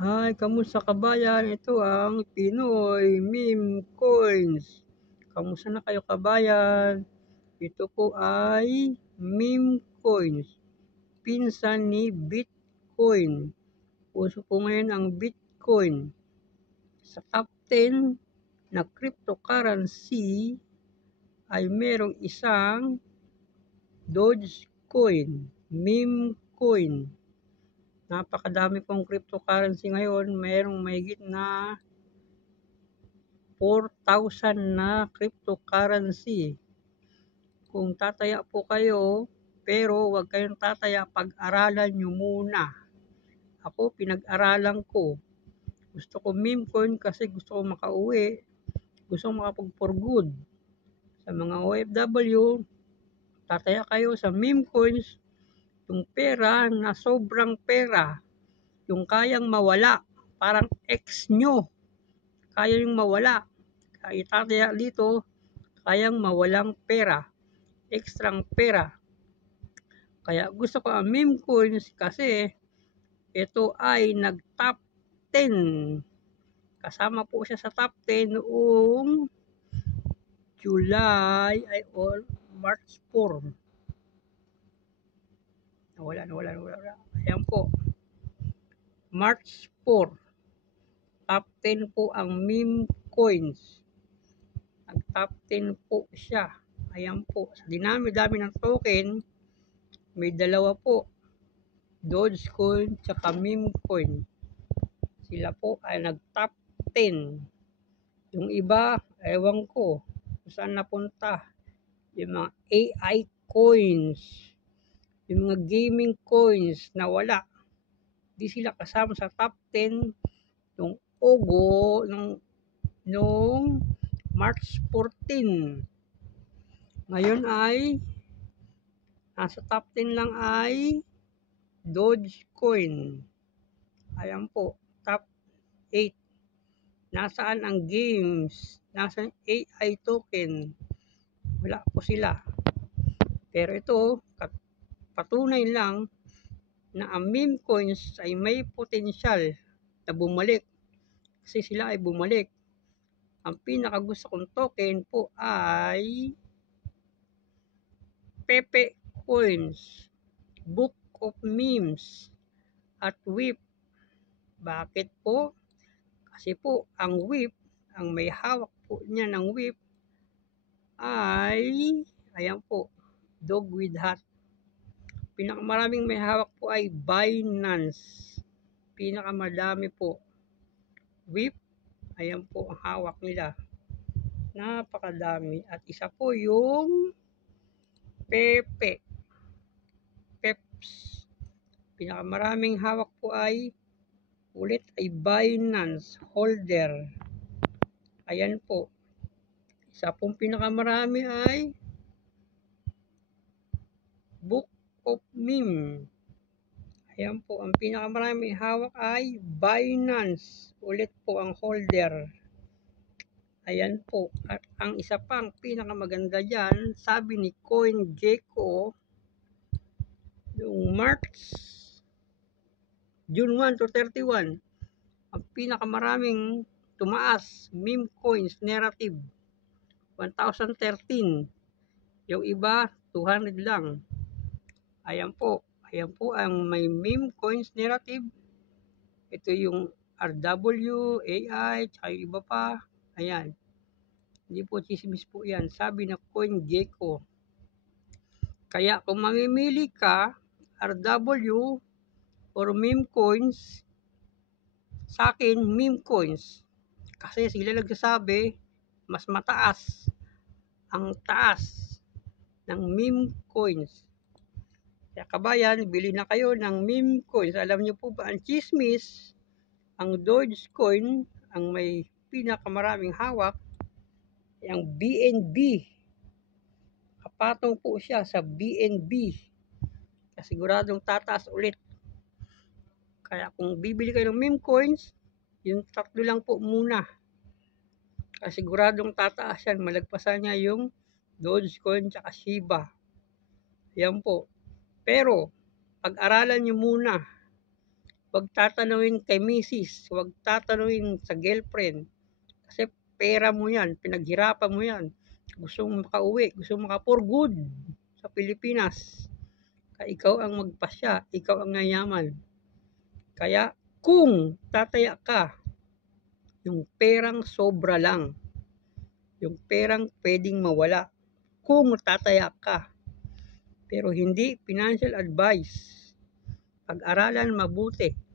Hi, kamusta kabayan? Ito ang Pinoy Meme Coins. Kamusta na kayo kabayan? Ito po ay meme coins. Pinsan ni Bitcoin. Uso po ngayon ang Bitcoin. Sa top 10 na cryptocurrency ay merong isang Dogecoin, meme coin. Napakadami pong cryptocurrency ngayon. Merong mahigit na 4,000 na cryptocurrency. Kung tataya po kayo, pero huwag kayong tataya, pag-aralan nyo muna. Ako, pinag-aralan ko. Gusto ko meme coin kasi gusto ko makauwi. Gusto ko makapag-for good. Sa mga OFW, tataya kayo sa meme coins, yung pera na sobrang pera, yung kayang mawala, parang ex nyo, kaya yung mawala. Kaya tataya dito, kayang mawalang pera, extrang pera. Kaya gusto ko ang meme coins kasi ito ay nag-top 10. Kasama po siya sa top 10 noong July or March 4. Nawala. Ayan po. March 4. Top 10 po ang meme coins. Nag-top 10 po siya. Ayan po. Sa dinami-dami ng token, may dalawa po. Dogecoin tsaka meme coin. Sila po ay nag-top 10. Yung iba, ewan ko kung saan napunta. Yung mga AI coins, yung mga gaming coins na wala. Di sila kasama sa top 10 nung nung March 14. Ngayon ay nasa top 10 lang ay Dogecoin. Ayan po, top 8. Nasaan ang games? Nasaan AI token? Wala po sila. Pero ito, patunay lang na ang meme coins ay may potensyal na bumalik. Kasi sila ay bumalik. Ang pinakagusto kong token po ay Pepe Coins, Book of Memes, at WIP. Bakit po? Kasi po, ang WIP, ang may hawak po niya ng WIP ay, ayan po, dog with hat. Pinakamaraming may hawak po ay Binance. Pinakamadami po. WIP, ayan po ang hawak nila. Napakadami. At isa po yung Pepe. Peps. Pinakamaraming hawak po ay ulit ay Binance holder. Ayan po. Isa pong pinakamarami ay Book of Meme. Ayan po, ang pinakamarami hawak ay Binance. Ulit po ang holder. Ayan po. At ang isa pang pinakamaganda dyan, sabi ni CoinGecko, yung June 1 to 31, ang pinakamaraming tumaas, meme coins, narrative, 1,013. Yung iba, 200 lang. Ayan po ang may meme coins narrative. Ito yung RW, AI, tsaka yung iba pa. Ayan. Hindi po chismis po yan. Sabi na CoinGecko. Kaya kung mamimili ka, RW or meme coins, sa akin, meme coins. Kasi sila nagsasabi, mas mataas ang taas ng meme coins. Kaya kabayan, bili na kayo ng meme coins. Alam niyo po ba ang chismis? Ang Dogecoin, ang may pinakamaraming hawak, ang BNB. Kapatong po siya sa BNB. Kasiguradong tataas ulit. Kaya kung bibili kayo ng meme coins, yung tatlo lang po muna. Kasiguradong tataas yan. Malagpasan niya yung Dogecoin at Shiba. Yan po. Pero, pag-aralan nyo muna Huwag tatanungin kay misis, huwag tatanungin sa girlfriend. Kasi pera mo yan, pinaghirapan mo yan. Gusto mong makauwi, gusto mong maka-for good sa Pilipinas. Kaya ikaw ang magpasya, ikaw ang yayaman. Kaya kung tataya ka, yung perang sobra lang, yung perang pwedeng mawala, kung tataya ka, pero hindi financial advice. Pag-aralan mabuti